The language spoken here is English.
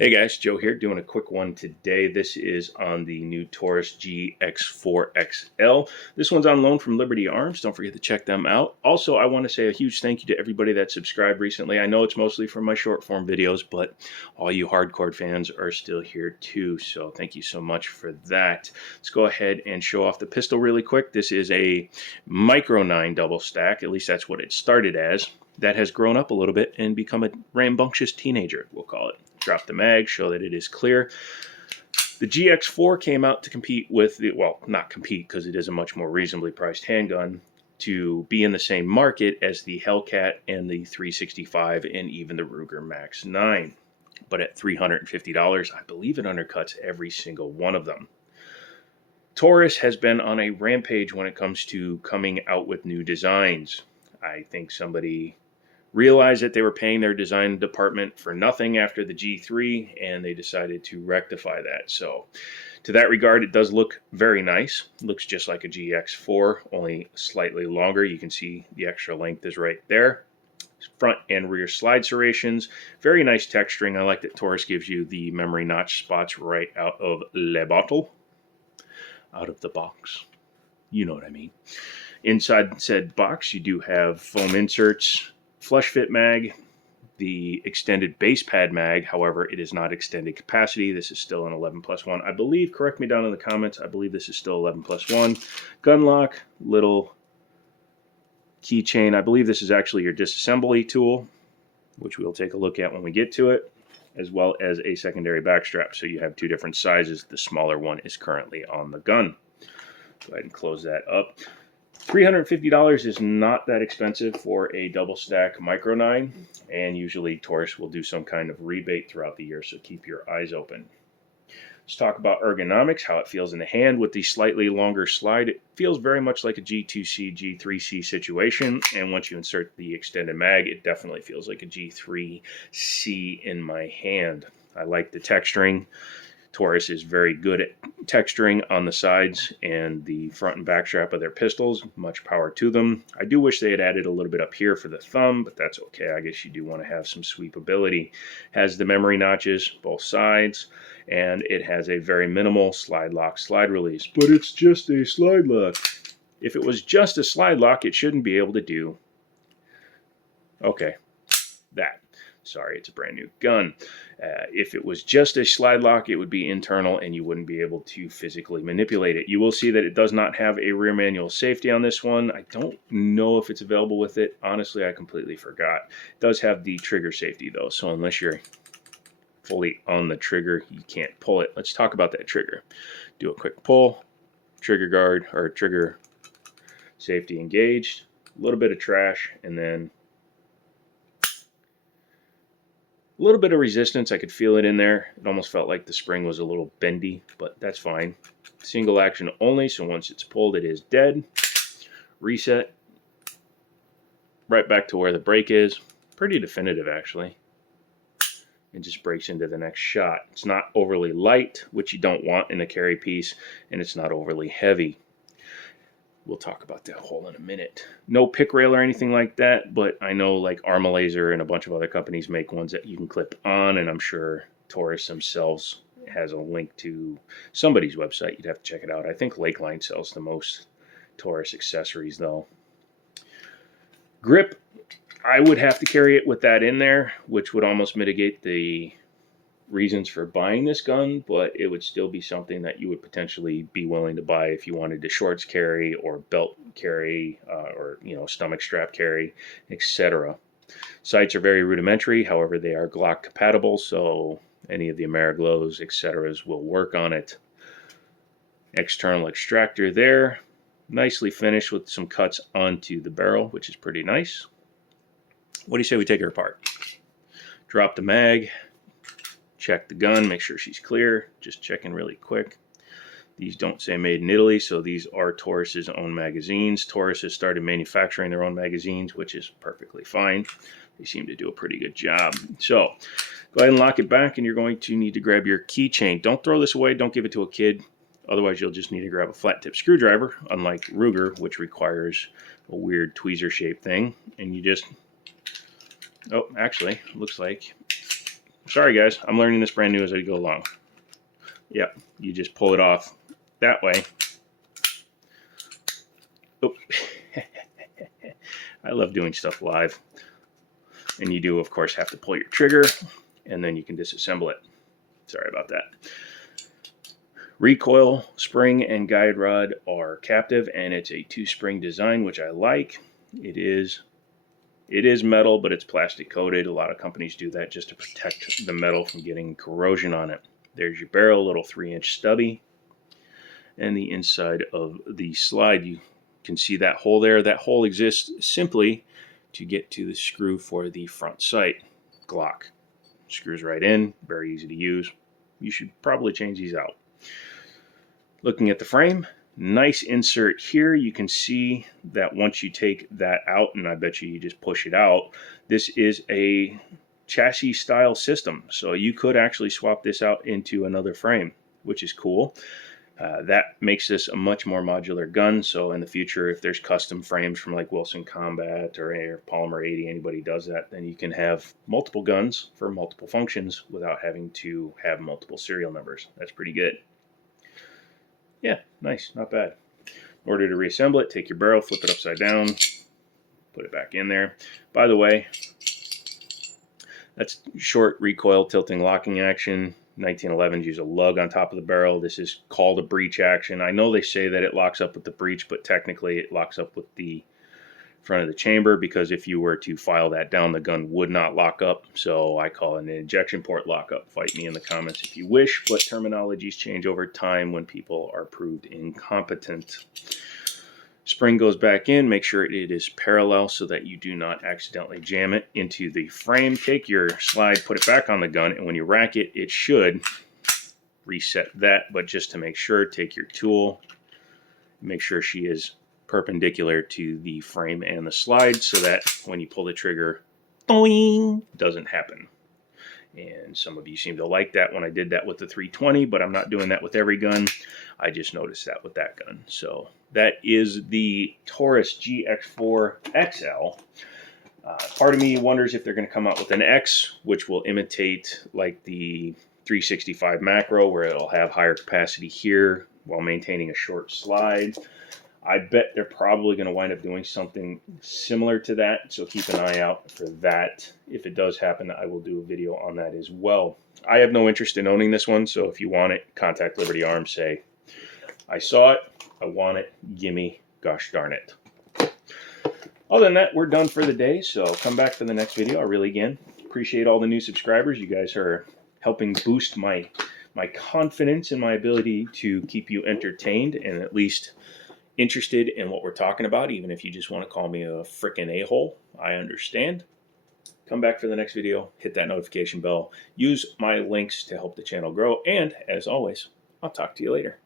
Hey guys, Joe here doing a quick one today. This is on the new Taurus GX4 XL. This one's on loan from Liberty Arms. Don't forget to check them out. Also, I want to say a huge thank you to everybody that subscribed recently. I know it's mostly from my short form videos, but all you hardcore fans are still here too. So thank you so much for that. Let's go ahead and show off the pistol really quick. This is a Micro 9 double stack. At least that's what it started as. That has grown up a little bit and become a rambunctious teenager, we'll call it. Drop the mag, show that it is clear. The GX4 came out to compete with the, well, not compete because it is a much more reasonably priced handgun, to be in the same market as the Hellcat and the 365 and even the Ruger Max 9. But at $350, I believe it undercuts every single one of them. Taurus has been on a rampage when it comes to coming out with new designs. I think somebody realized that they were paying their design department for nothing after the G3, and they decided to rectify that. So to that regard, it does look very nice. It looks just like a GX4, only slightly longer. You can see the extra length is right there. Front and rear slide serrations. Very nice texturing. I like that Taurus gives you the memory notch spots right out of le bottle. Out of the box. You know what I mean. Inside said box, you do have foam inserts, flush fit mag, the extended base pad mag. However, it is not extended capacity. This is still an 11+1. I believe, correct me down in the comments, I believe this is still 11+1. Gun lock, little keychain. I believe this is actually your disassembly tool, which we'll take a look at when we get to it, as well as a secondary backstrap. So you have two different sizes. The smaller one is currently on the gun. Go ahead and close that up. $350 is not that expensive for a double stack Micro 9, and usually Taurus will do some kind of rebate throughout the year, so keep your eyes open. Let's talk about ergonomics, how it feels in the hand. With the slightly longer slide, it feels very much like a G2C, G3C situation, and once you insert the extended mag, it definitely feels like a G3C in my hand. I like the texturing. Taurus is very good at texturing on the sides and the front and back strap of their pistols. Much power to them. I do wish they had added a little bit up here for the thumb, but that's okay. I guess you do want to have some sweepability. Has the memory notches, both sides, and it has a very minimal slide lock, slide release. But it's just a slide lock. If it was just a slide lock, it shouldn't be able to do, okay, that. Sorry, it's a brand new gun. If it was just a slide lock, it would be internal and you wouldn't be able to physically manipulate it. You will see that it does not have a rear manual safety on this one. I don't know if it's available with it. Honestly, I completely forgot. It does have the trigger safety though, so unless you're fully on the trigger, you can't pull it. Let's talk about that trigger. Do a quick pull, trigger guard or trigger safety engaged, a little bit of trash, and then a little bit of resistance. I could feel it in there. It almost felt like the spring was a little bendy, but that's fine. Single action only, so once it's pulled, it is dead. Reset. Right back to where the brake is. Pretty definitive, actually. It just breaks into the next shot. It's not overly light, which you don't want in a carry piece, and it's not overly heavy. We'll talk about that hole in a minute. No pick rail or anything like that, but I know like Arma Laser and a bunch of other companies make ones that you can clip on, and I'm sure Taurus themselves has a link to somebody's website. You'd have to check it out. I think Lakeline sells the most Taurus accessories though. Grip, I would have to carry it with that in there, which would almost mitigate the reasons for buying this gun, but it would still be something that you would potentially be willing to buy if you wanted to shorts carry or belt carry or stomach strap carry, etc. Sights are very rudimentary, however they are Glock compatible, so any of the Ameriglows, etc. will work on it. External extractor there, nicely finished with some cuts onto the barrel, which is pretty nice. What do you say we take her apart? Drop the mag. Check the gun, make sure she's clear. Just checking really quick. These don't say made in Italy, so these are Taurus's own magazines. Taurus has started manufacturing their own magazines, which is perfectly fine. They seem to do a pretty good job. So go ahead and lock it back, and you're going to need to grab your keychain. Don't throw this away. Don't give it to a kid. Otherwise, you'll just need to grab a flat tip screwdriver, unlike Ruger, which requires a weird tweezer shape thing. And you just, oh, actually, looks like Sorry guys, I'm learning this brand new as I go along. Yep, you just pull it off that way. Oh. I love doing stuff live. And you do, of course, have to pull your trigger, and then you can disassemble it. Sorry about that. Recoil, spring, and guide rod are captive, and it's a 2-spring design, which I like. It is metal, but it's plastic coated. A lot of companies do that just to protect the metal from getting corrosion on it. There's your barrel, little 3-inch stubby. And the inside of the slide, you can see that hole there. That hole exists simply to get to the screw for the front sight. Glock. Screws right in, very easy to use. You should probably change these out. Looking at the frame, nice insert here. You can see that once you take that out, and I bet you just push it out, this is a chassis style system. So you could actually swap this out into another frame, which is cool. That makes this a much more modular gun. So in the future, if there's custom frames from like Wilson Combat or Polymer 80, anybody does that, then you can have multiple guns for multiple functions without having to have multiple serial numbers. That's pretty good. Yeah, nice, not bad. In order to reassemble it, take your barrel, flip it upside down, put it back in there. By the way, that's short recoil tilting locking action. 1911s use a lug on top of the barrel. This is called a breech action. I know they say that it locks up with the breech, but technically it locks up with the front of the chamber, because if you were to file that down, the gun would not lock up. So I call it an ejection port lockup. Fight me in the comments if you wish, but terminologies change over time when people are proved incompetent. Spring goes back in. Make sure it is parallel so that you do not accidentally jam it into the frame. Take your slide, put it back on the gun, and when you rack it, it should reset that. But just to make sure, take your tool, make sure she is perpendicular to the frame and the slide so that when you pull the trigger, boing, doesn't happen. And some of you seem to like that when I did that with the 320, but I'm not doing that with every gun. I just noticed that with that gun. So that is the Taurus GX4 XL. Part of me wonders if they're going to come out with an X, which will imitate like the 365 macro, where it'll have higher capacity here while maintaining a short slide. I bet they're probably going to wind up doing something similar to that, so keep an eye out for that. If it does happen, I will do a video on that as well. I have no interest in owning this one, so if you want it, contact Liberty Arms. Say, I saw it, I want it, gimme, gosh darn it. Other than that, we're done for the day, so come back for the next video. I really, again, appreciate all the new subscribers. You guys are helping boost my confidence in my ability to keep you entertained and at least interested in what we're talking about. Even if you just want to call me a frickin' a-hole, I understand. Come back for the next video, hit that notification bell, use my links to help the channel grow, and as always, I'll talk to you later.